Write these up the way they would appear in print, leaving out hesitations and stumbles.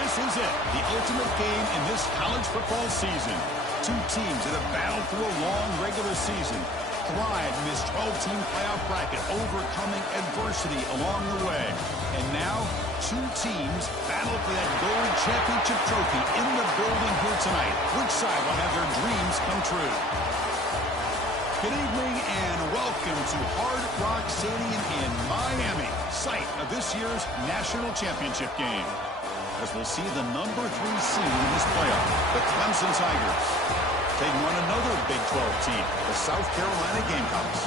This is it, the ultimate game in this college football season. Two teams that have battled through a long regular season, thrived in this 12-team playoff bracket, overcoming adversity along the way. And now, two teams battle for that gold championship trophy in the building here tonight. Which side will have their dreams come true? Good evening and welcome to Hard Rock Stadium in Miami, site of this year's national championship game. As we'll see the number 3 seed in this playoff, the Clemson Tigers, taking on another Big 12 team, the South Carolina Gamecocks.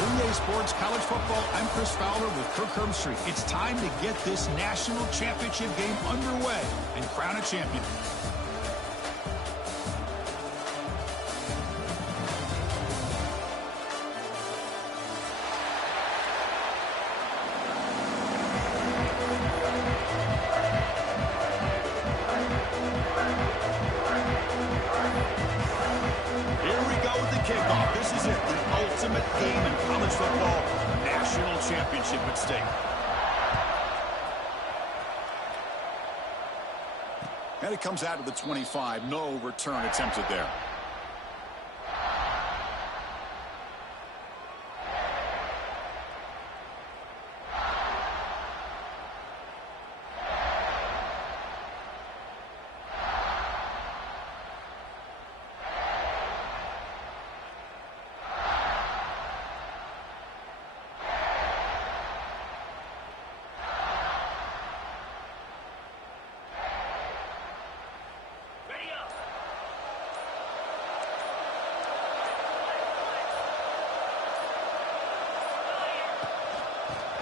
3A Sports College Football, I'm Chris Fowler with Kirk Herbstreit. It's time to get this national championship game underway and crown a champion. Kickoff. This is it, the ultimate game in college football, national championship at stake. And it comes out of the 25. No return attempted there.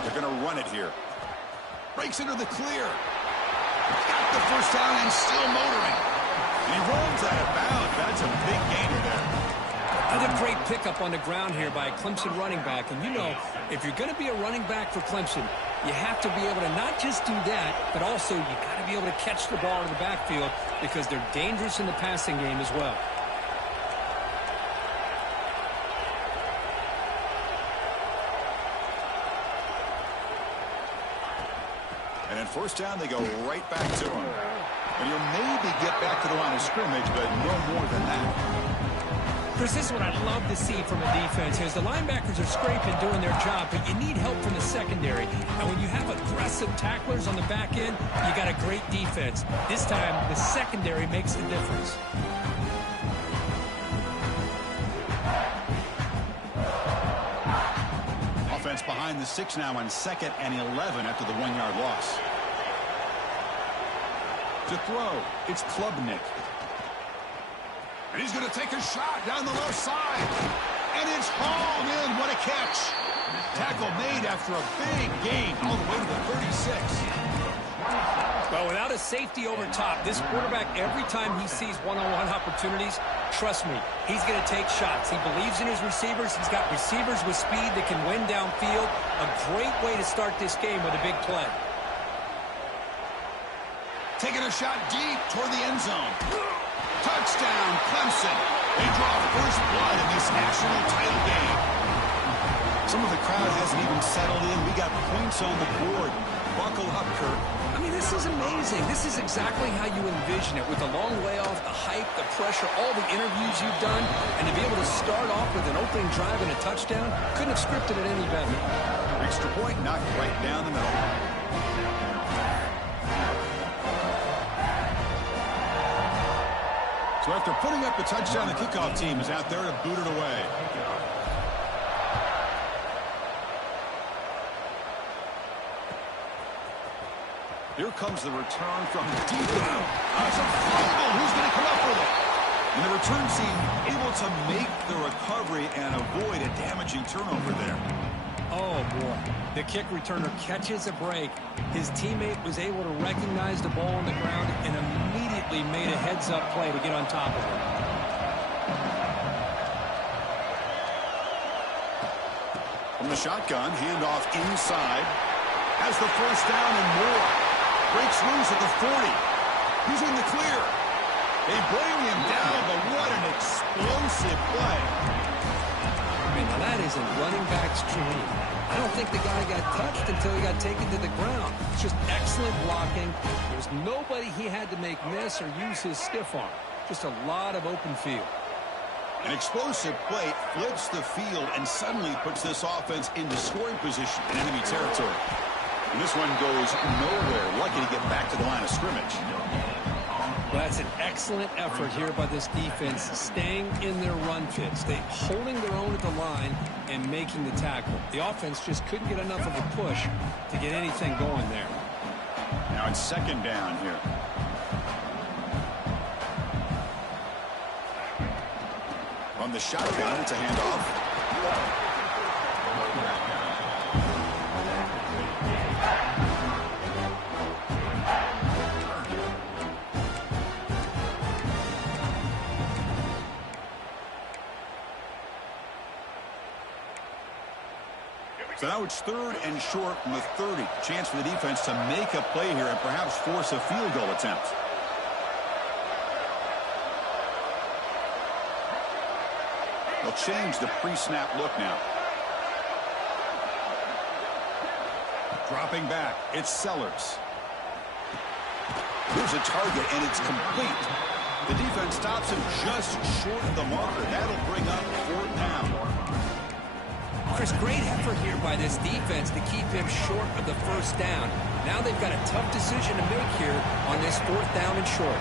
They're going to run it here. Breaks into the clear. Got the first down and still motoring. And he rolls out of bounds. That's a big gainer there. Another great pickup on the ground here by a Clemson running back. And you know, if you're going to be a running back for Clemson, you have to be able to not just do that, but also you got to be able to catch the ball in the backfield because they're dangerous in the passing game as well. And at first down, they go right back to him. And you'll maybe get back to the line of scrimmage, but no more than that. Chris, this is what I love to see from a defense is the linebackers are scraping, doing their job, but you need help from the secondary. And when you have aggressive tacklers on the back end, you got a great defense. This time, the secondary makes the difference. Offense behind the 6 now on 2nd and 11 after the 1-yard loss. To throw, it's Klubnik. And he's going to take a shot down the left side. And it's hauled in. What a catch. Tackle made after a big gain all the way to the 36. Well, without a safety over top, this quarterback, every time he sees one-on-one opportunities, trust me, he's going to take shots. He believes in his receivers. He's got receivers with speed that can win downfield. A great way to start this game with a big play. Taking a shot deep toward the end zone. Touchdown, Clemson. They draw first blood in this national title game. Some of the crowd hasn't even settled in. We got points on the board. Buckle up, Kirk. I mean, this is amazing. This is exactly how you envision it with the long layoff, the hype, the pressure, all the interviews you've done, and to be able to start off with an opening drive and a touchdown, couldn't have scripted it any better. Reached the point, knocked right down the middle. So after putting up the touchdown, the kickoff team is out there to boot it away. Here comes the return from deep out. It's a fumble. Who's going to come up with it? And the return team able to make the recovery and avoid a damaging turnover there. Oh, boy. The kick returner catches a break. His teammate was able to recognize the ball on the ground and immediately made a heads-up play to get on top of it. From the shotgun, handoff inside. Has the first down and more. Breaks loose at the 40. He's in the clear. They bring him down, but what an explosive play. I mean, now that is a running back's dream. I don't think the guy got touched until he got taken to the ground. It's just excellent blocking. There's nobody he had to make miss or use his stiff arm. Just a lot of open field. An explosive play flips the field and suddenly puts this offense into scoring position in enemy territory. And this one goes nowhere. Lucky to get back to the line of scrimmage. Well, that's an excellent effort here by this defense, staying in their run fit, holding their own at the line and making the tackle. The offense just couldn't get enough of a push to get anything going there. Now it's second down here. From the shotgun, it's a handoff. So now it's third and short from the 30. Chance for the defense to make a play here and perhaps force a field goal attempt. They'll change the pre-snap look now. Dropping back, it's Sellers. Here's a target, and it's complete. The defense stops him just short of the marker. That'll bring up fourth down. Chris, great effort here by this defense to keep him short of the first down. Now they've got a tough decision to make here on this fourth down and short.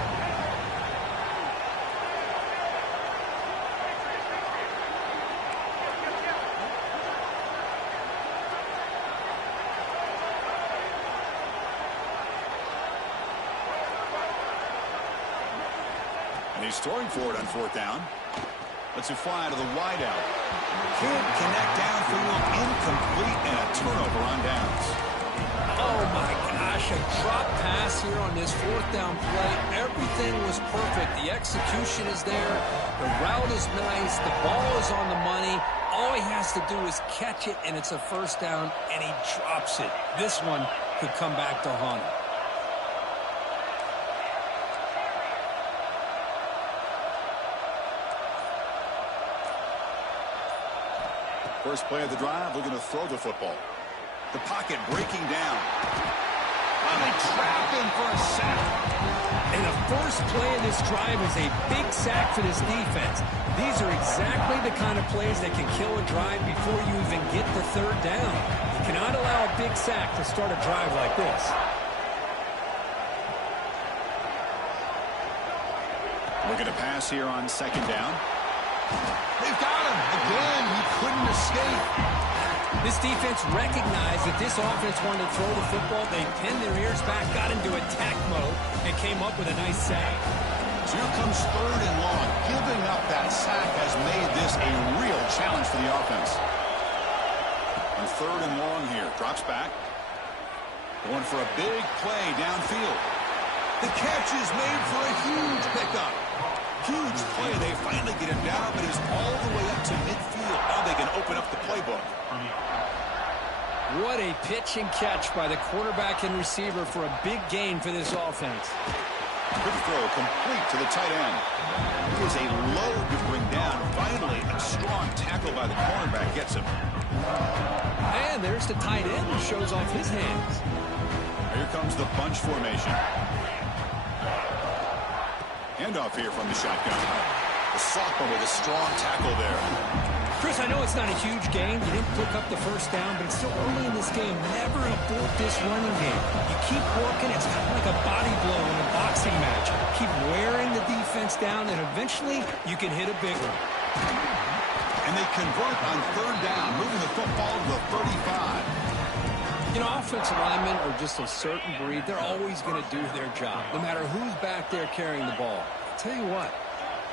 And he's throwing for it on fourth down. Lets it fly to the wideout. Can't connect downfield, incomplete, and a turnover on downs. Oh my gosh, a drop pass here on this fourth down play. Everything was perfect. The execution is there. The route is nice. The ball is on the money. All he has to do is catch it, and it's a first down, and he drops it. This one could come back to haunt him. First play of the drive, looking to throw the football. The pocket breaking down. And they trap him for a sack. And the first play of this drive is a big sack for this defense. These are exactly the kind of plays that can kill a drive before you even get the third down. You cannot allow a big sack to start a drive like this. Looking to pass here on second down. They've got him. Again, he couldn't escape. This defense recognized that this offense wanted to throw the football. They pinned their ears back, got into attack mode, and came up with a nice sack. So here comes third and long. Giving up that sack has made this a real challenge for the offense. On third and long here. Drops back. Going for a big play downfield. The catch is made for a huge pickup. Huge play. They finally get him down, but he's all the way up to midfield. Now they can open up the playbook. What a pitch and catch by the quarterback and receiver for a big gain for this offense. Good throw, complete to the tight end. It was a load to bring down. Finally, a strong tackle by the cornerback gets him. And there's the tight end who shows off his hands. Here comes the bunch formation. Handoff here from the shotgun. The sophomore with a strong tackle there. Chris, I know it's not a huge gain. You didn't pick up the first down, but it's still early in this game. Never abort this running game. You keep working. It's kind of like a body blow in a boxing match. Keep wearing the defense down, and eventually you can hit a big one. And they convert on third down, moving the football to the 35. You know, offensive linemen are just a certain breed. They're always going to do their job, no matter who's back there carrying the ball. I'll tell you what,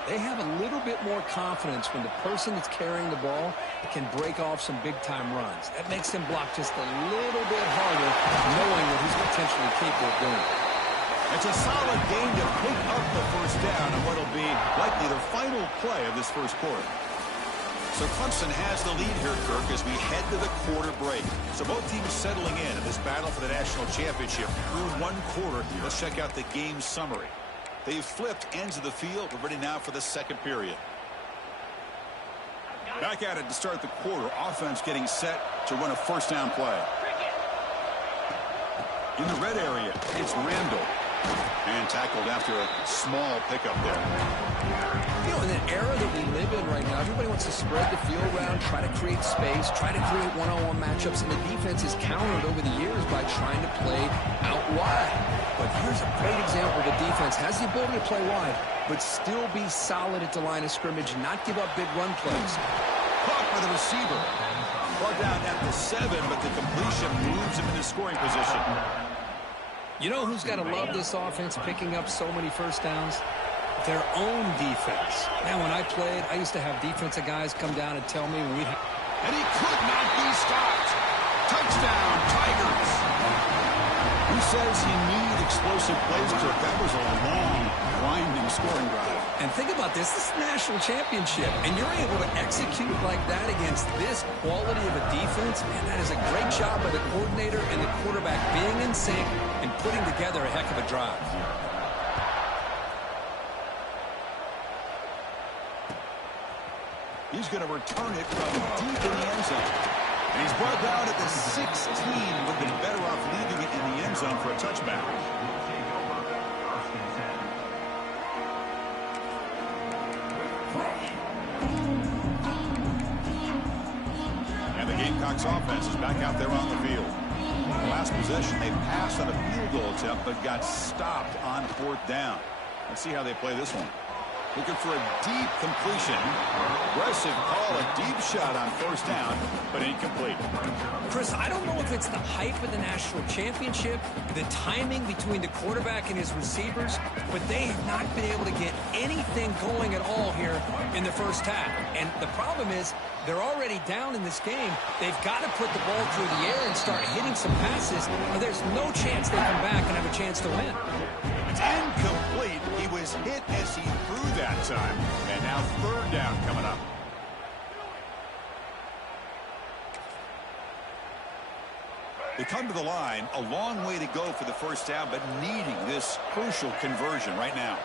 they have a little bit more confidence when the person that's carrying the ball can break off some big-time runs. That makes them block just a little bit harder, knowing that he's potentially capable of doing it. It's a solid game to pick up the first down on what will be likely the final play of this first quarter. So Clemson has the lead here, Kirk, as we head to the quarter break. So both teams settling in this battle for the national championship through one quarter. Let's check out the game summary. They've flipped ends of the field. We're ready now for the second period. Back at it to start the quarter. Offense getting set to run a first down play. In the red area, it's Randall. And tackled after a small pickup there. You know, in an era that we live in right now, everybody wants to spread the field around, try to create space, try to create one-on-one matchups, and the defense is countered over the years by trying to play out wide. But here's a great example. The defense has the ability to play wide, but still be solid at the line of scrimmage, not give up big run plays. Caught by the receiver. Brought down at the 7, but the completion moves him into scoring position. You know who's got to love this offense picking up so many first downs? Their own defense. Man, when I played, I used to have defensive guys come down and tell me when we'd... And he could not be stopped. Touchdown, Tigers. Who says he needed explosive plays, Kirk? That was a long, winding scoring drive. And think about this. This is a national championship, and you're able to execute like that against this quality of a defense. Man, that is a great job by the coordinator and the quarterback being in sync and putting together a heck of a drive. He's going to return it from deep in the end zone. And he's brought down at the 16. Would have been better off leaving it in the end zone for a touchback. And the Gamecocks offense is back out there on the field. Last possession, they passed on a field goal attempt, but got stopped on 4th down. Let's see how they play this one. Looking for a deep completion. Aggressive call, a deep shot on 1st down, but incomplete. Chris, I don't know if it's the hype of the national championship, the timing between the quarterback and his receivers, but they have not been able to get anything going at all here in the first half. And the problem is they're already down in this game. They've got to put the ball through the air and start hitting some passes, or there's no chance they come back and have a chance to win. It's incomplete. He was hit as he threw that time. And now 3rd down coming up. They come to the line, a long way to go for the 1st down, but needing this crucial conversion right now.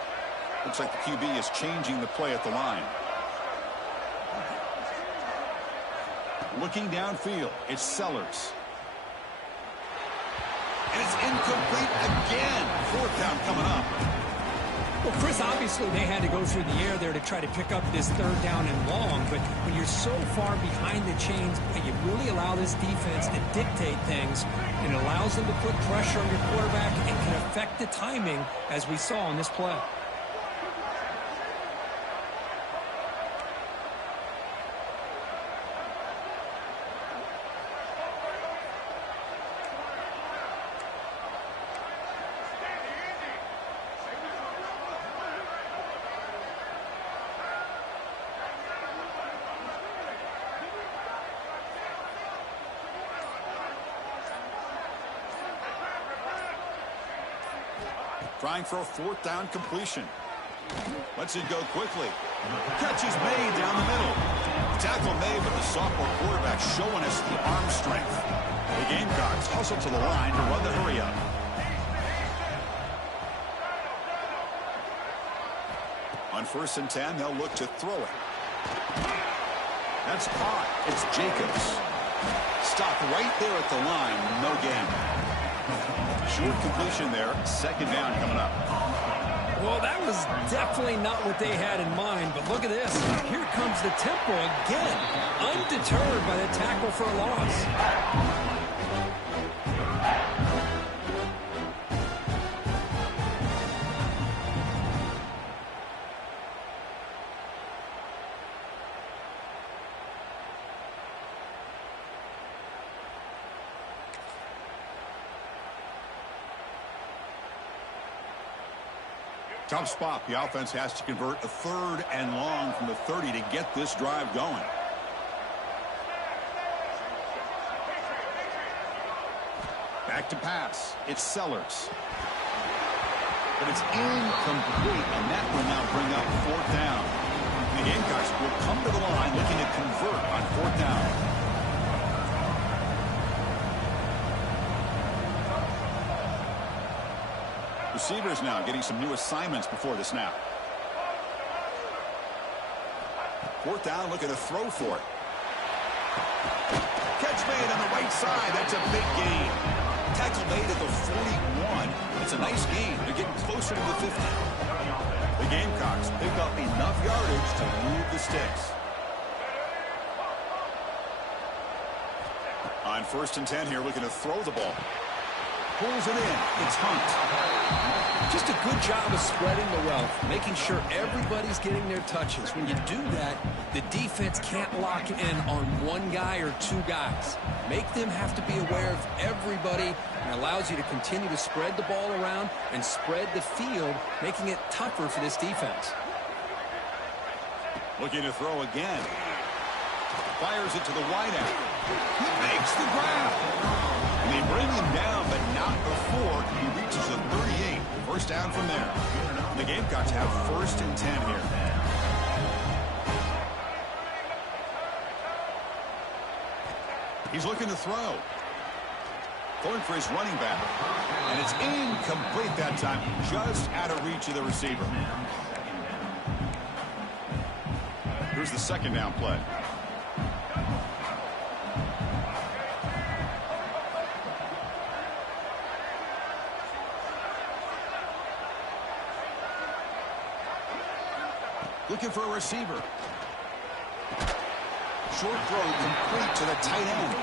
Looks like the QB is changing the play at the line. Looking downfield, it's Sellers. And it's incomplete again. 4th down coming up. Well, Chris, obviously they had to go through the air there to try to pick up this 3rd down and long, but when you're so far behind the chains, you really allow this defense to dictate things, and it allows them to put pressure on your quarterback and can affect the timing, as we saw in this play. Trying for a 4th down completion. Lets it go quickly. Catch is made down the middle. Tackle made, but the sophomore quarterback showing us the arm strength. The Gamecocks hustle to the line to run the hurry up. On 1st and 10, they'll look to throw it. That's caught. It's Jacobs. Stopped right there at the line. No gain. Short completion there. 2nd down coming up. Well, that was definitely not what they had in mind, but look at this. Here comes the tempo again, undeterred by the tackle for a loss. Tough spot. The offense has to convert a 3rd and long from the 30 to get this drive going. Back to pass. It's Sellers. But it's incomplete, and that will now bring up 4th down. The Gamecocks will come to the line looking to convert on 4th down. Receivers now getting some new assignments before the snap. Fourth down, looking to throw for it. Catch made on the right side. That's a big gain. Tackle made at the 41. It's a nice gain. They're getting closer to the 50. The Gamecocks pick up enough yardage to move the sticks. On 1st and 10 here, looking to throw the ball. Pulls it in. It's Hunt. Just a good job of spreading the wealth, making sure everybody's getting their touches. When you do that, the defense can't lock in on one guy or two guys. Make them have to be aware of everybody, and allows you to continue to spread the ball around and spread the field, making it tougher for this defense. Looking to throw again. Fires it to the wideout. He makes the grab. And they bring him down, but not before he reaches the 38. First down from there. The Gamecocks have 1st and 10 here. He's looking to throw. Going for his running back. And it's incomplete that time. Just out of reach of the receiver. Here's the 2nd down play. Looking for a receiver. Short throw complete to the tight end.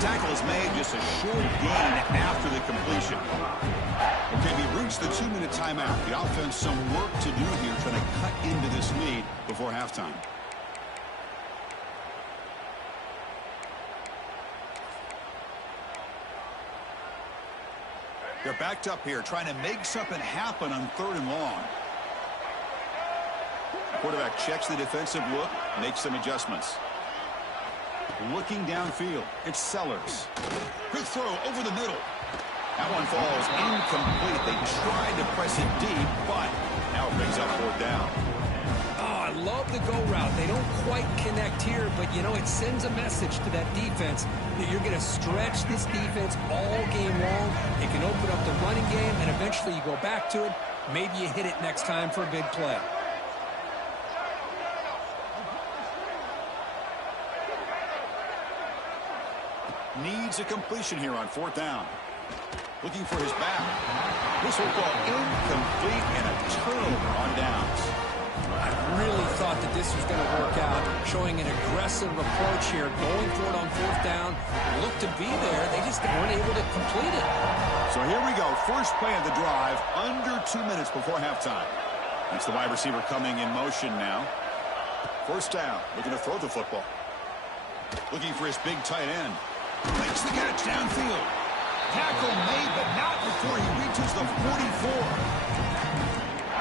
Tackle is made, just a short gain after the completion. Okay, we reached the 2-minute timeout. The offense some work to do here, trying to cut into this lead before halftime. They're backed up here, trying to make something happen on 3rd and long. Quarterback checks the defensive look, makes some adjustments. Looking downfield, it's Sellers. Quick throw over the middle. That one falls incomplete. They tried to press it deep, but now it brings up 4th down. Oh, I love the go route. They don't quite connect here, but, you know, it sends a message to that defense that you're going to stretch this defense all game long. It can open up the running game, and eventually you go back to it. Maybe you hit it next time for a big play. Needs a completion here on 4th down. Looking for his back. This will fall incomplete and a turnover on downs. I really thought that this was going to work out, showing an aggressive approach here, going for it on 4th down. Looked to be there. They just weren't able to complete it. So here we go. First play of the drive, under 2 minutes before halftime. That's the wide receiver coming in motion now. 1st down. Looking to throw the football. Looking for his big tight end. Makes the catch downfield. Tackle made, but not before he reaches the 44.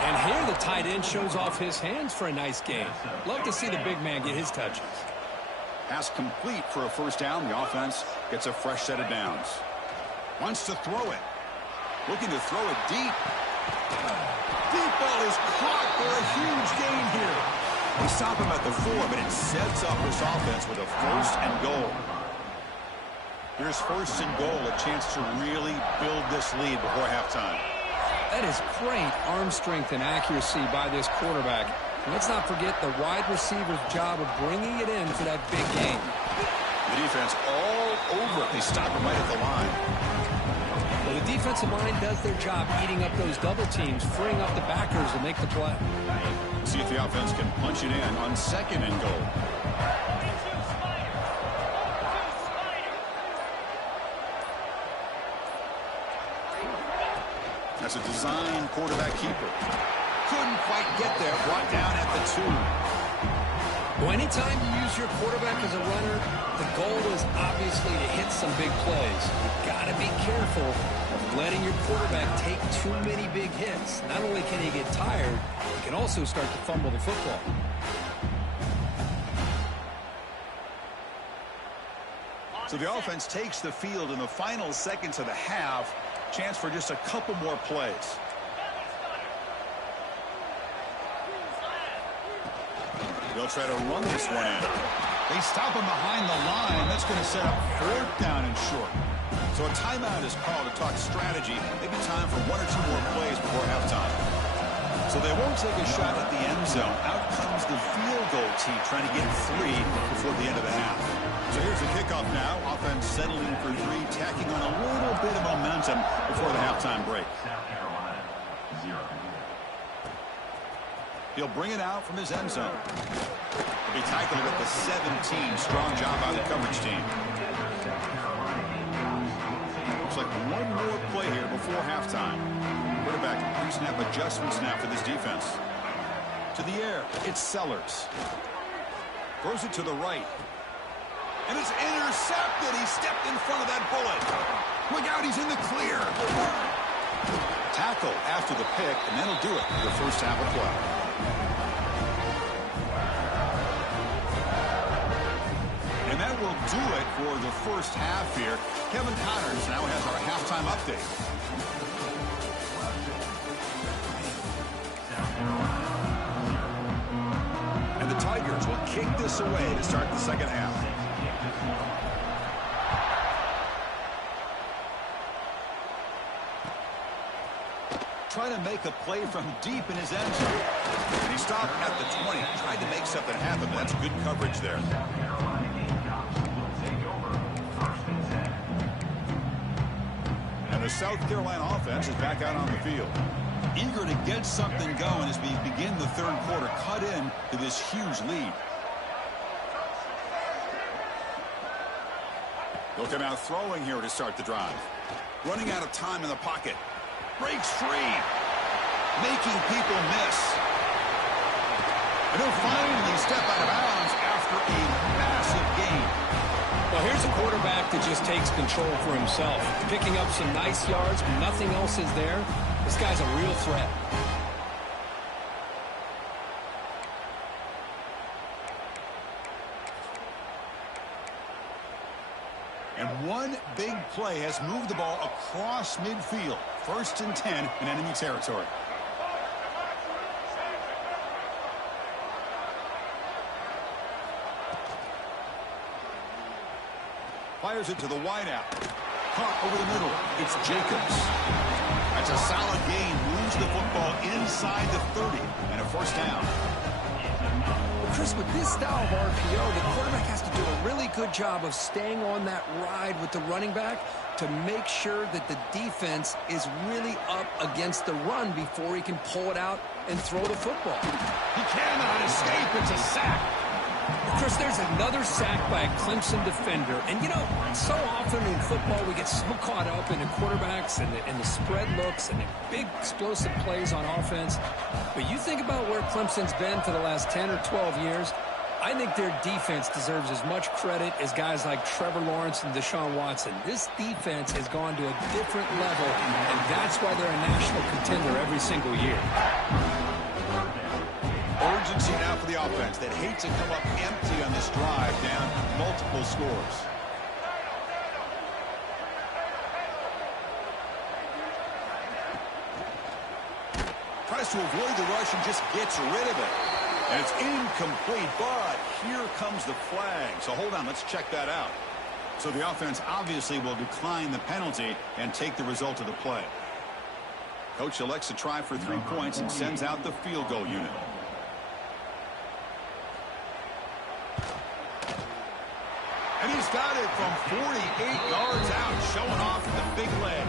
And here the tight end shows off his hands for a nice gain. Love to see the big man get his touches. Pass complete for a 1st down. The offense gets a fresh set of downs. Wants to throw it. Looking to throw it deep. Deep ball is caught for a huge gain here. They stop him at the 4, but it sets up this offense with a 1st and goal. Here's 1st and goal, a chance to really build this lead before halftime. That is great arm strength and accuracy by this quarterback. And let's not forget the wide receiver's job of bringing it in for that big game. The defense all over it. They stop him right at the line. Well, the defensive line does their job eating up those double teams, freeing up the backers to make the play. See if the offense can punch it in on 2nd and goal. That's a design quarterback keeper. Couldn't quite get there. Brought down at the 2. Well, anytime you use your quarterback as a runner, the goal is obviously to hit some big plays. You've got to be careful of letting your quarterback take too many big hits. Not only can he get tired, he can also start to fumble the football. So the offense takes the field in the final seconds of the half. Chance for just a couple more plays. They'll try to run this one in. They stop him behind the line. That's going to set up 4th down and short. So a timeout is called to talk strategy. Maybe time for 1 or 2 more plays before halftime. So they won't take a shot at the end zone. Out comes the field goal team trying to get 3 before the end of the half. So here's the kickoff now. Offense settling for 3, tacking on a little bit of momentum before the halftime break. He'll bring it out from his end zone. He'll be tackled at the 17. Strong job by the coverage team. Looks like one more play here before halftime. Quarterback pre-snap adjustments now for this defense. To the air, it's Sellers. Throws it to the right. And it's intercepted. He stepped in front of that bullet. Look out, he's in the clear. Tackle after the pick, and that'll do it for the first half of play. And that will do it for the first half here. Kevin Connors now has our halftime update. And the Tigers will kick this away to start the second half. Trying to make a play from deep in his end zone. And he stopped at the 20. Tried to make something happen, but that's good coverage there. And the South Carolina offense is back out on the field. Eager to get something going as we begin the third quarter. Cut in to this huge lead. They'll come out throwing here to start the drive. Running out of time in the pocket. Breaks free. Making people miss. And he'll finally step out of bounds after a massive gain. Well, here's a quarterback that just takes control for himself. Picking up some nice yards when nothing else is there. This guy's a real threat. And one big play has moved the ball across midfield. 1st and 10 in enemy territory. Fires it to the wideout. Caught over the middle. It's Jacobs. That's a solid gain. Moves the football inside the 30. And a first down. Well, Chris, with this style of RPO, the quarterback has to do a really good job of staying on that ride with the running back to make sure that the defense is really up against the run before he can pull it out and throw the football. He cannot escape. It's a sack. Of course, there's another sack by a Clemson defender. And, you know, so often in football we get so caught up in the quarterbacks and the spread looks and the big explosive plays on offense. But you think about where Clemson's been for the last 10 or 12 years, I think their defense deserves as much credit as guys like Trevor Lawrence and Deshaun Watson. This defense has gone to a different level, and that's why they're a national contender every single year. Urgency now for the offense that hates to come up empty on this drive, down multiple scores. Tries to avoid the rush and just gets rid of it. And it's incomplete, but here comes the flag. So hold on, let's check that out. So the offense obviously will decline the penalty and take the result of the play. Coach elects to try for 3 points and sends out the field goal unit. And he's got it from 48 yards out, showing off the big leg.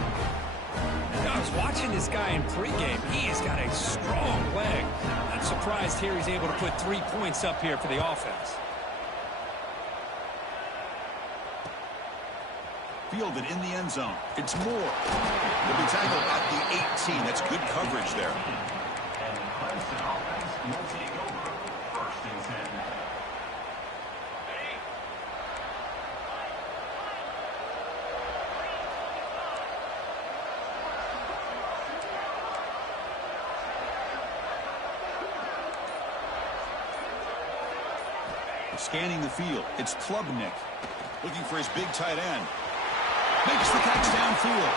I was watching this guy in pregame. He has got a strong leg. I'm surprised here he's able to put 3 points up here for the offense. Fielded in the end zone. It's Moore. He'll be tackled at the 18. That's good coverage there. And the Clemson offense will take over 1st and 10. Scanning the field. It's Klubnik. Looking for his big tight end. Makes the catch downfield.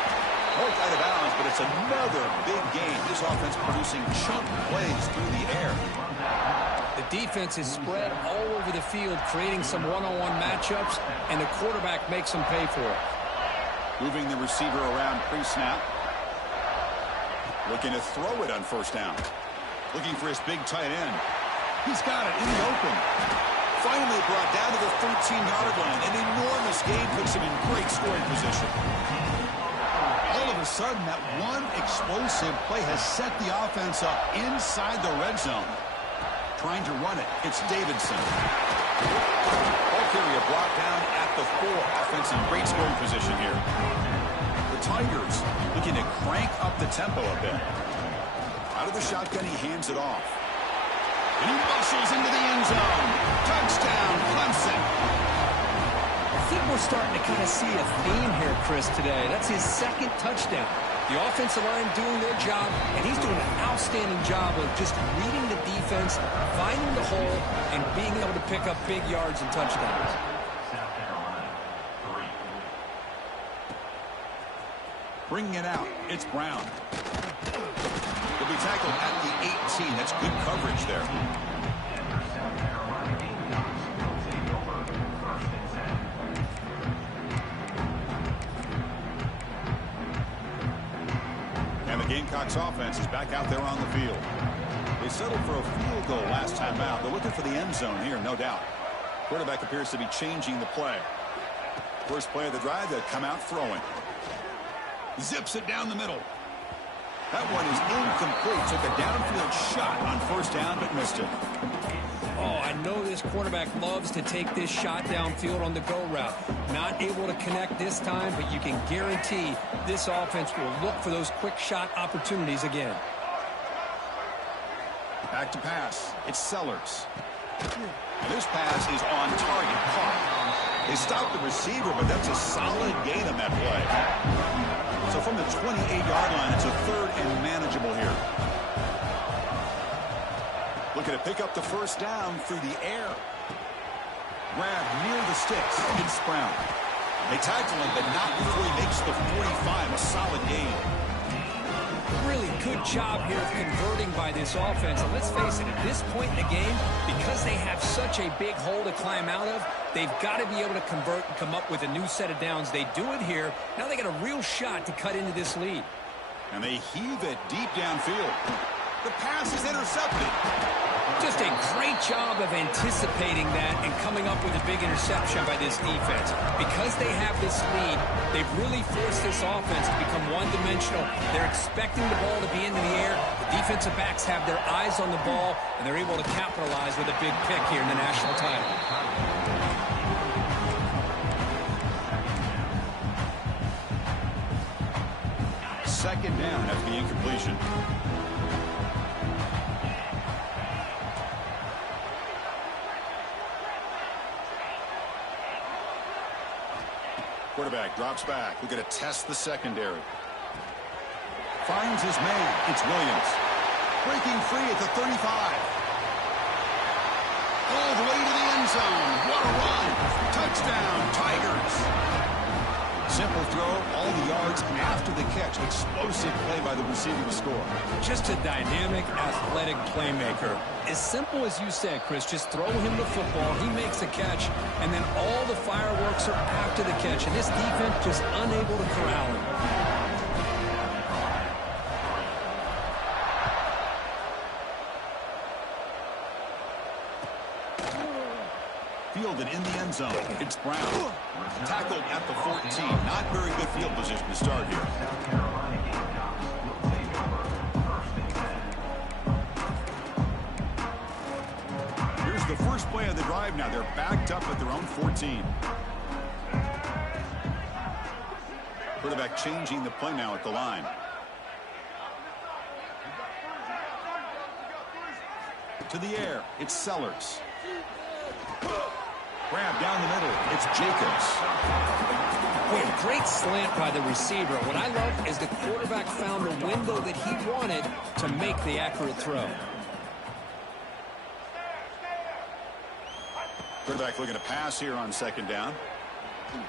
Hooked out of bounds, but it's another big game. This offense producing chunk plays through the air. The defense is spread all over the field, creating some one-on-one matchups, and the quarterback makes them pay for it. Moving the receiver around pre-snap. Looking to throw it on 1st down. Looking for his big tight end. He's got it in the open. Finally brought down to the 13-yard line. An enormous gain puts him in great scoring position. All of a sudden, that one explosive play has set the offense up inside the red zone. Trying to run it. It's Davidson. Ball carrier brought down at the 4. Offense in great scoring position here. The Tigers looking to crank up the tempo a bit. Out of the shotgun, he hands it off. And he muscles into the end zone. Touchdown, Clemson. I think we're starting to kind of see a theme here, Chris, today. That's his second touchdown. The offensive line doing their job, and he's doing an outstanding job of just reading the defense, finding the hole, and being able to pick up big yards and touchdowns. Bringing it out, it's Brown. He'll be tackled at the 18. That's good coverage there. And the Gamecocks offense is back out there on the field. They settled for a field goal last time out. They're looking for the end zone here, no doubt. Quarterback appears to be changing the play. First play of the drive, they'll come out throwing. Zips it down the middle. That one is incomplete. Took a downfield shot on first down, but missed it. Oh, I know this quarterback loves to take this shot downfield on the go route. Not able to connect this time, but you can guarantee this offense will look for those quick shot opportunities again. Back to pass. It's Sellers. And this pass is on target. Caught. They stopped the receiver, but that's a solid gain on that play. So from the 28-yard line, it's a third and manageable here. Looking to pick up the first down through the air. Grab near the sticks. It's Brown. They tackle him, but not before he makes the 45. A solid gain. Really good job here of converting by this offense. And let's face it, at this point in the game, because they have such a big hole to climb out of, they've got to be able to convert and come up with a new set of downs. They do it here. Now they got a real shot to cut into this lead. And they heave it deep downfield. The pass is intercepted. Just a great job of anticipating that and coming up with a big interception by this defense. Because they have this lead, they've really forced this offense to become one-dimensional. They're expecting the ball to be into the air. The defensive backs have their eyes on the ball, and they're able to capitalize with a big pick here in the national title. Second down after the incompletion. Quarterback drops back. We're going to test the secondary. Finds his man. It's Williams. Breaking free at the 35. All the way to the end zone. What a run. Touchdown, Tigers. Simple throw, all the yards after the catch. Explosive play by the receiver to score. Just a dynamic, athletic playmaker. As simple as you said, Chris, just throw him the football, he makes a catch, and then all the fireworks are after the catch. And this defense just unable to corral him. Fielded in the end zone. It's Brown. Tackled at the 14. Not very good field position to start here. Here's the first play of the drive now. They're backed up at their own 14. Quarterback changing the play now at the line. To the air. It's Sellers. Grab down the middle. It's Jacobs. Boy, a great slant by the receiver. What I love is the quarterback found a window that he wanted to make the accurate throw. Quarterback looking to pass here on second down.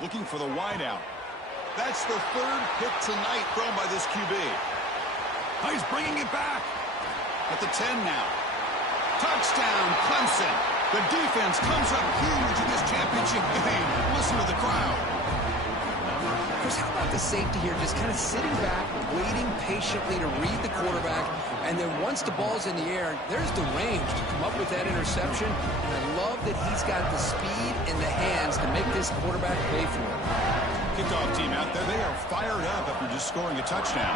Looking for the wideout. That's the third pick tonight thrown by this QB. Oh, he's bringing it back. At the 10 now. Touchdown, Clemson. The defense comes up huge in this championship game. Listen to the crowd. Chris, how about the safety here just kind of sitting back, waiting patiently to read the quarterback, and then once the ball's in the air, there's the range to come up with that interception. And I love that he's got the speed and the hands to make this quarterback pay for it. Kickoff team out there, they are fired up after just scoring a touchdown.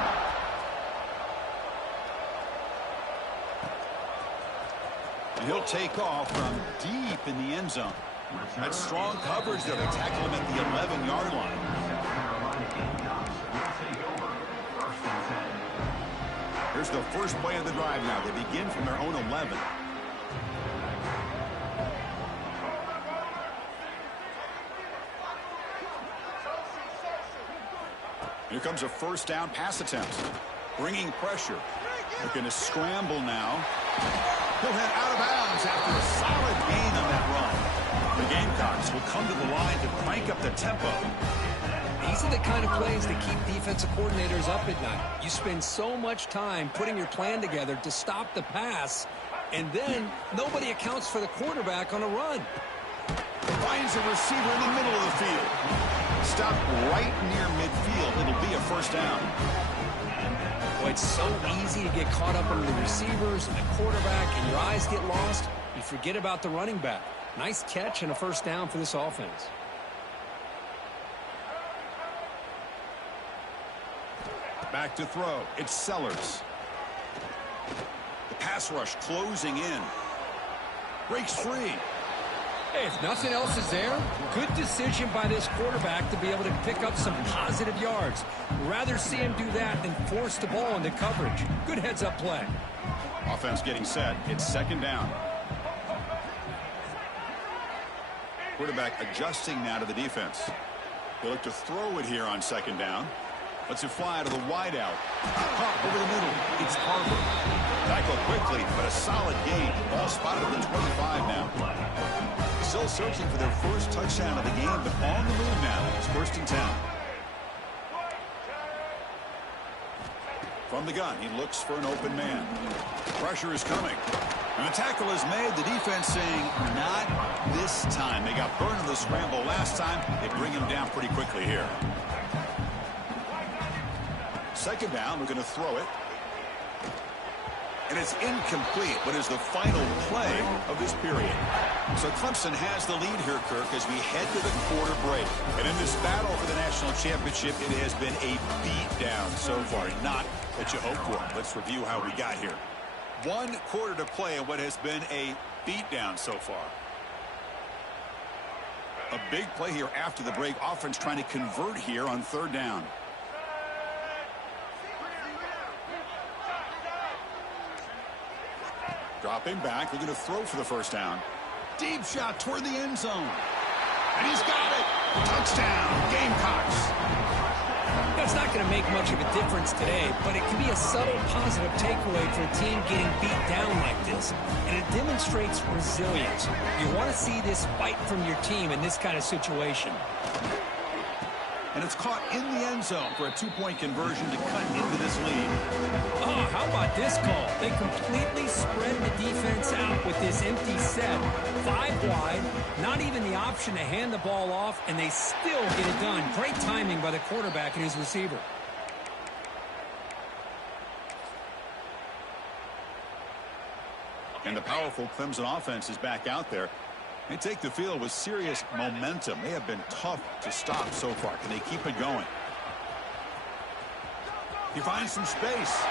And he'll take off from deep in the end zone. That's strong coverage there. They tackle him at the 11-yard line. Here's the first play of the drive now. They begin from their own 11. Here comes a first down pass attempt. Bringing pressure. They're going to scramble now. He'll head out of bounds after a solid gain on that run. The Gamecocks will come to the line to crank up the tempo. These are the kind of plays that keep defensive coordinators up at night. You spend so much time putting your plan together to stop the pass, and then nobody accounts for the quarterback on a run. Finds a receiver in the middle of the field. Stop right near midfield. It'll be a first down. Boy, it's so easy to get caught up on the receivers and the quarterback, and your eyes get lost. You forget about the running back. Nice catch and a first down for this offense. Back to throw. It's Sellers. The pass rush closing in. Breaks free. Hey, if nothing else is there, good decision by this quarterback to be able to pick up some positive yards. Rather see him do that than force the ball into coverage. Good heads-up play. Offense getting set. It's second down. Quarterback adjusting now to the defense. They look to throw it here on second down. Lets it fly to the wideout. Caught over the middle. It's Harper. Tackle quickly, but a solid gain. Ball spotted at the 25 now. Still searching for their first touchdown of the game, but on the move now. It's first and 10. From the gun, he looks for an open man. Pressure is coming. And the tackle is made. The defense saying, not this time. They got burned in the scramble last time. They bring him down pretty quickly here. Second down, we're going to throw it. And it's incomplete, but is the final play of this period. So Clemson has the lead here, Kirk, as we head to the quarter break. And in this battle for the national championship, it has been a beatdown so far. Not that you hope for. Let's review how we got here. 1 quarter to play in what has been a beatdown so far. A big play here after the break. Offense trying to convert here on third down. Dropping back. They're going to throw for the first down. Deep shot toward the end zone. And he's got it. Touchdown, Gamecocks. That's not going to make much of a difference today, but it can be a subtle positive takeaway for a team getting beat down like this. And it demonstrates resilience. You want to see this fight from your team in this kind of situation. And it's caught in the end zone for a 2-point conversion to cut into this lead. Oh, how about this call? They completely spread the defense out with this empty set. 5 wide, not even the option to hand the ball off, and they still get it done. Great timing by the quarterback and his receiver. And the powerful Clemson offense is back out there. They take the field with serious momentum. They have been tough to stop so far. Can they keep it going? He finds some space.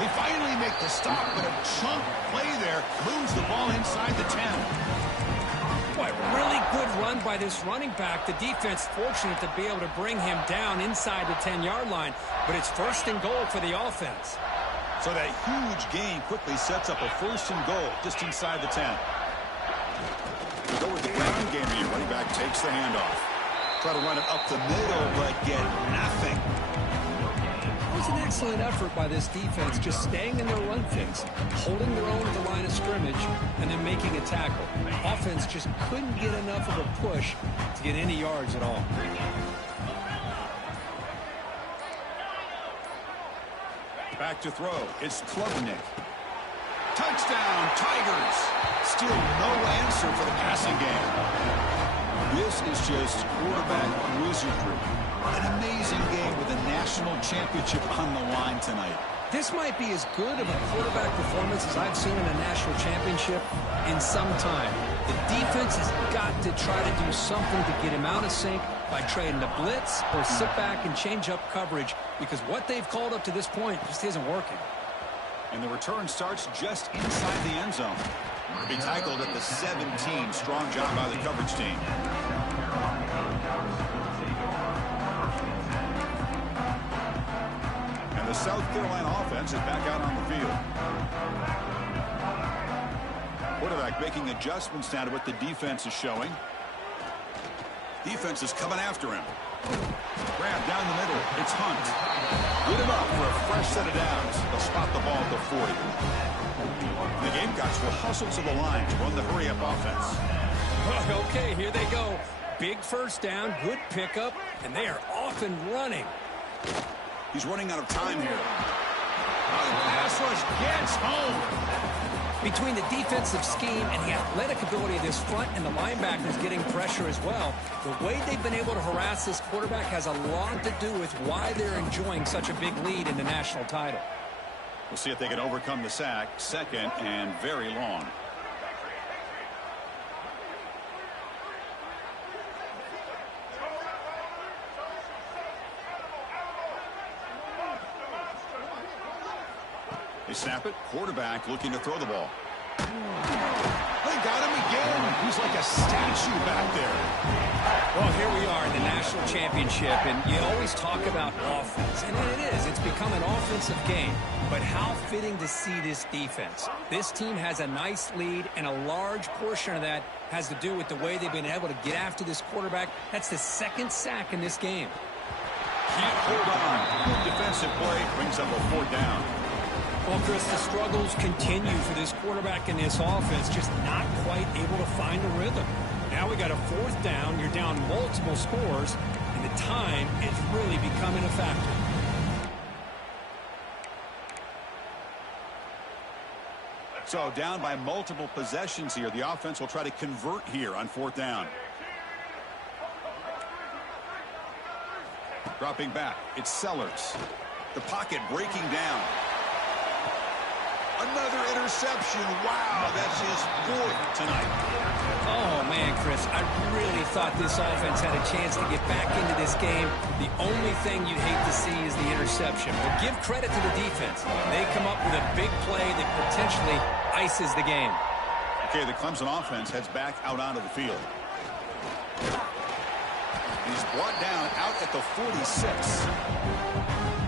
They finally make the stop, but a chunk play there moves the ball inside the 10. Boy, really good run by this running back. The defense fortunate to be able to bring him down inside the 10-yard line, but it's first and goal for the offense. So that huge gain quickly sets up a first and goal just inside the 10. To go with the ground game here, running back takes the handoff. Try to run it up the middle, but get nothing. It was an excellent effort by this defense, just staying in their run fix, holding their own at the line of scrimmage, and then making a tackle. Offense just couldn't get enough of a push to get any yards at all. Back to throw. It's Klubnik. Touchdown, Tigers. Still no answer for the passing game. This This is just quarterback wizardry. An amazing game with a national championship on the line tonight. This might be as good of a quarterback performance as I've seen in a national championship in some time. The defense has got to try to do something to get him out of sync by trading the blitz or sit back and change up coverage, because what they've called up to this point just isn't working. And the return starts just inside the end zone. Will be tackled at the 17. Strong job by the coverage team. And the South Carolina offense is back out on the field. Quarterback making adjustments now to what the defense is showing. Defense is coming after him. Grab down the middle. It's Hunt. Good enough for a fresh set of downs. They'll spot the ball at the 40. The Gamecocks will hustle to the line to run the hurry-up offense. Okay, here they go. Big first down, good pickup, and they are off and running. He's running out of time here. The pass rush gets home. Between the defensive scheme and the athletic ability of this front and the linebackers getting pressure as well, the way they've been able to harass this quarterback has a lot to do with why they're enjoying such a big lead in the national title. We'll see if they can overcome the sack. Second and very long. They snap it. Quarterback looking to throw the ball. They got him again. He's like a statue back there. Well, here we are in the national championship, and you always talk about offense, and it is. It's become an offensive game. But how fitting to see this defense. This team has a nice lead, and a large portion of that has to do with the way they've been able to get after this quarterback. That's the second sack in this game. Can't hold on. Good defensive play brings up a 4th down. Well, Chris, the struggles continue for this quarterback in this offense, just not quite able to find a rhythm. Now we got a 4th down. You're down multiple scores, and the time is really becoming a factor. So down by multiple possessions here. The offense will try to convert here on 4th down. Dropping back. It's Sellers. The pocket breaking down. Another interception. Wow, that's his 4th tonight. Oh, man, Chris, I really thought this offense had a chance to get back into this game. The only thing you'd hate to see is the interception. But give credit to the defense. They come up with a big play that potentially ices the game. Okay, the Clemson offense heads back out onto the field. He's brought down out at the 46.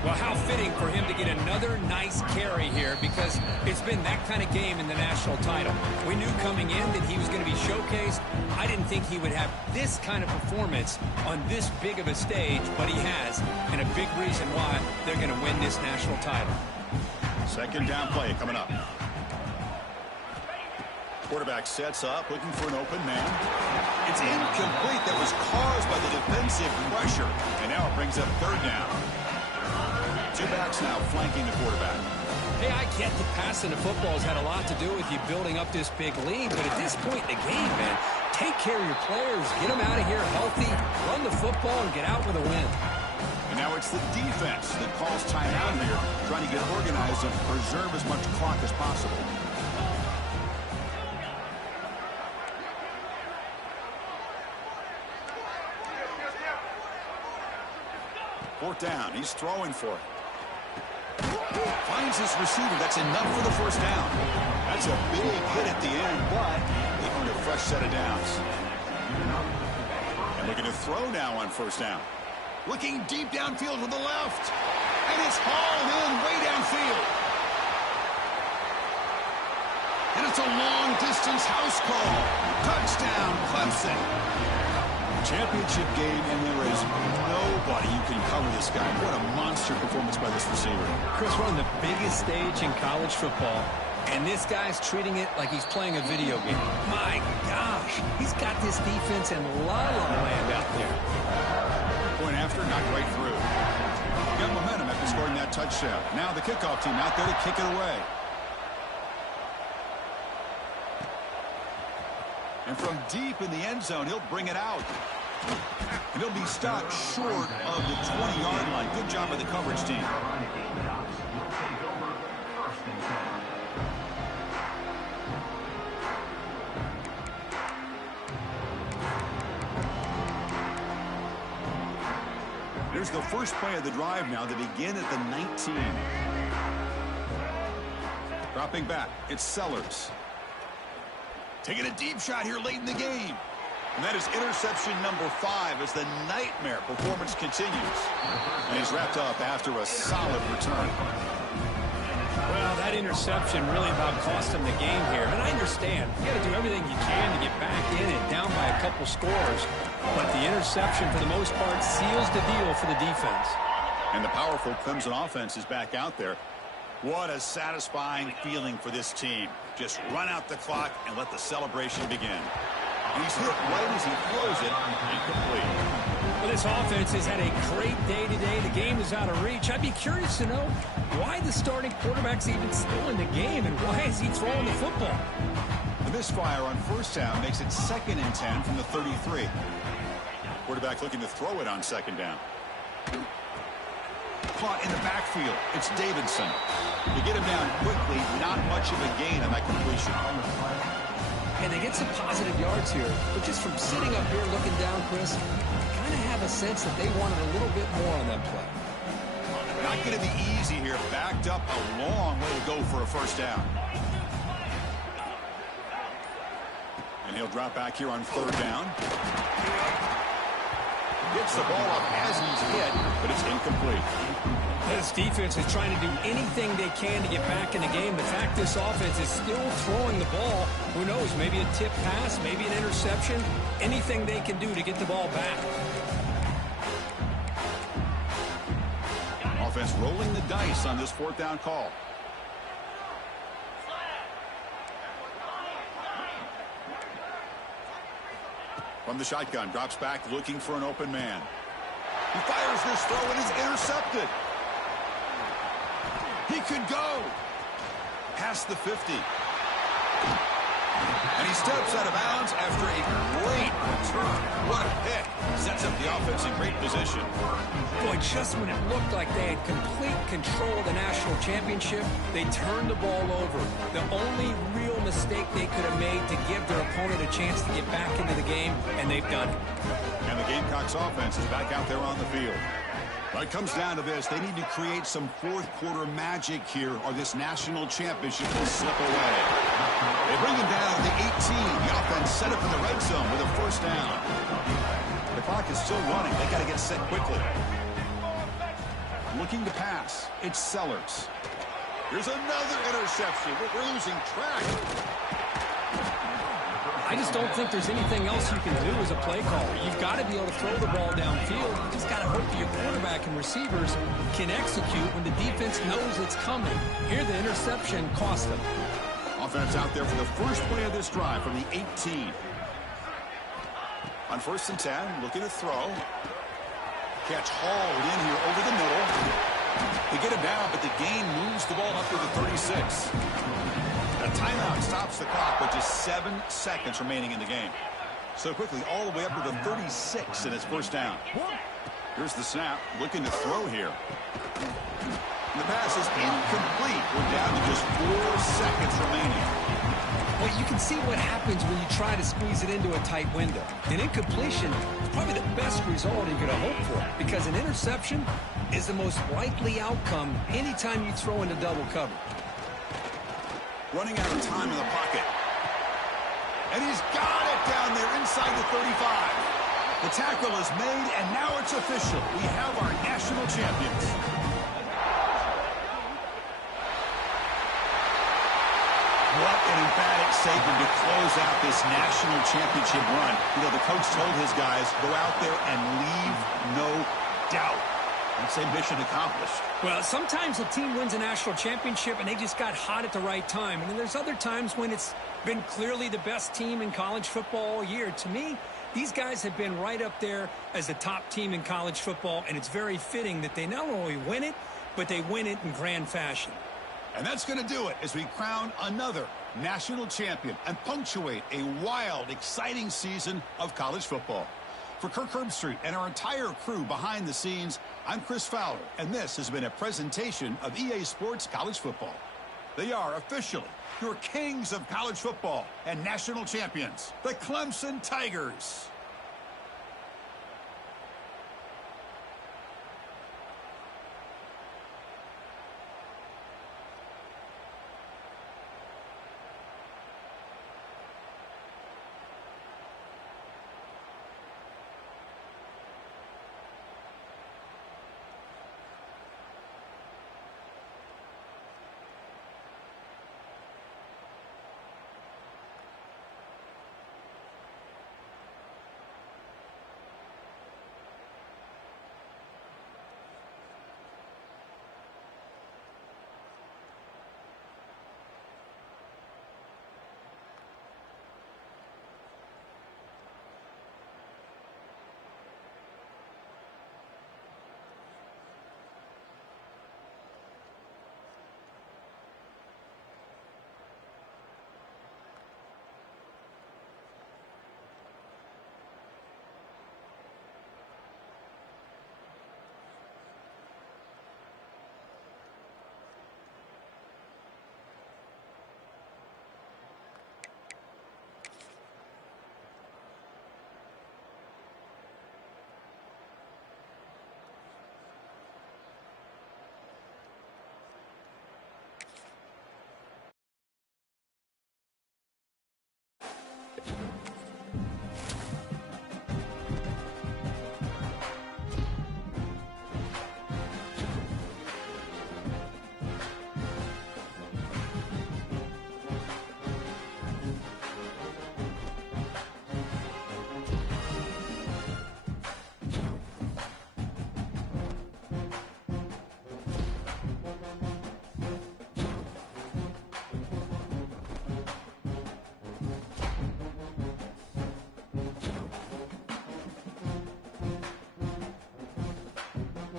Well, how fitting for him to get another nice carry here, because it's been that kind of game in the national title. We knew coming in that he was going to be showcased. I didn't think he would have this kind of performance on this big of a stage, but he has, and a big reason why they're going to win this national title. 2nd down play coming up. Quarterback sets up, looking for an open man. It's incomplete. That was caused by the defensive pressure, and now it brings up 3rd down. 2 backs now flanking the quarterback. Hey, I get that passing the football has had a lot to do with you building up this big lead, but at this point in the game, man, take care of your players, get them out of here healthy, run the football, and get out with a win. And now it's the defense that calls timeout here, trying to get organized and preserve as much clock as possible. Fourth down. He's throwing for it. Finds his receiver. That's enough for the 1st down. That's a big hit at the end, but they earned a fresh set of downs. And looking to throw now on 1st down. Looking deep downfield to the left. And it's hauled in way downfield. And it's a long-distance house call. Touchdown, Clemson. Championship game, and there is nobody you can cover this guy. What a monster performance by this receiver. Chris, we're on the biggest stage in college football, and this guy's treating it like he's playing a video game. My gosh, he's got this defense in la-la land out there. Point after, not quite through. Got momentum after scoring that touchdown. Now the kickoff team out there to kick it away. And from deep in the end zone, he'll bring it out. And he'll be stopped short of the 20-yard line. Good job by the coverage team. Here's the first play of the drive now. They begin at the 19. Dropping back, it's Sellers. Taking a deep shot here late in the game. And that is interception number 5 as the nightmare performance continues. And he's wrapped up after a solid return. Well, that interception really about cost him the game here. And I understand. You got to do everything you can to get back in and down by a couple scores. But the interception, for the most part, seals the deal for the defense. And the powerful Clemson offense is back out there. What a satisfying feeling for this team. Just run out the clock and let the celebration begin. And he's hit right as he throws it, incomplete. Well, this offense has had a great day today. The game is out of reach. I'd be curious to know why the starting quarterback's even still in the game and why is he throwing the football? The misfire on first down makes it 2nd and 10 from the 33. Quarterback looking to throw it on 2nd down. Caught in the backfield. It's Davidson. To get him down quickly, not much of a gain on that completion. And they get some positive yards here, but just from sitting up here looking down, Chris, I kind of have a sense that they wanted a little bit more on that play. Not going to be easy here. Backed up a long way to go for a first down. And he'll drop back here on 3rd down. Gets the ball up as he's hit, but it's incomplete. This defense is trying to do anything they can to get back in the game. The fact this offense is still throwing the ball, who knows, maybe a tip pass, maybe an interception, anything they can do to get the ball back. Offense rolling the dice on this 4th down call. From the shotgun, drops back looking for an open man. He fires this throw and is intercepted. He could go past the 50. And he steps out of bounds after a great return. What a pick. Sets up the offense in great position. Boy, just when it looked like they had complete control of the national championship, they turned the ball over. The only real mistake they could have made to give their opponent a chance to get back into the game, and they've done it. And the Gamecocks offense is back out there on the field. But it comes down to this. They need to create some 4th quarter magic here or this national championship will slip away. They bring him down to the 18. The offense set up in the red zone with a first down. The clock is still running. They got to get set quickly. Looking to pass. It's Sellers. Here's another interception. We're losing track. I just don't think there's anything else you can do as a play caller. You've got to be able to throw the ball downfield. You just got to hope that your quarterback and receivers can execute when the defense knows it's coming. Here, the interception cost them. Offense out there for the first play of this drive from the 18. On 1st and 10, looking to throw. Catch hauled in here over the middle. They get him down, but the gain moves the ball up to the 36. A timeout stops the clock with just 7 seconds remaining in the game. So quickly, all the way up to the 36 in his first down. Here's the snap, looking to throw here. And the pass is incomplete. We're down to just 4 seconds remaining. Well, you can see what happens when you try to squeeze it into a tight window. An incompletion is probably the best result you're going to hope for, because an interception is the most likely outcome anytime you throw into double cover. Running out of time in the pocket. And he's got it down there inside the 35. The tackle is made, and now it's official. We have our national champions. What an emphatic statement to close out this national championship run. You know, the coach told his guys, go out there and leave no doubt. I'd say mission accomplished. Well, sometimes a team wins a national championship and they just got hot at the right time. And then there's other times when it's been clearly the best team in college football all year. To me, these guys have been right up there as the top team in college football, and it's very fitting that they not only win it, but they win it in grand fashion. And that's going to do it as we crown another national champion, and punctuate a wild, exciting season of college football. For Kirk Herbstreit and our entire crew behind the scenes, I'm Chris Fowler, and this has been a presentation of EA Sports College Football. They are officially your kings of college football and national champions, the Clemson Tigers.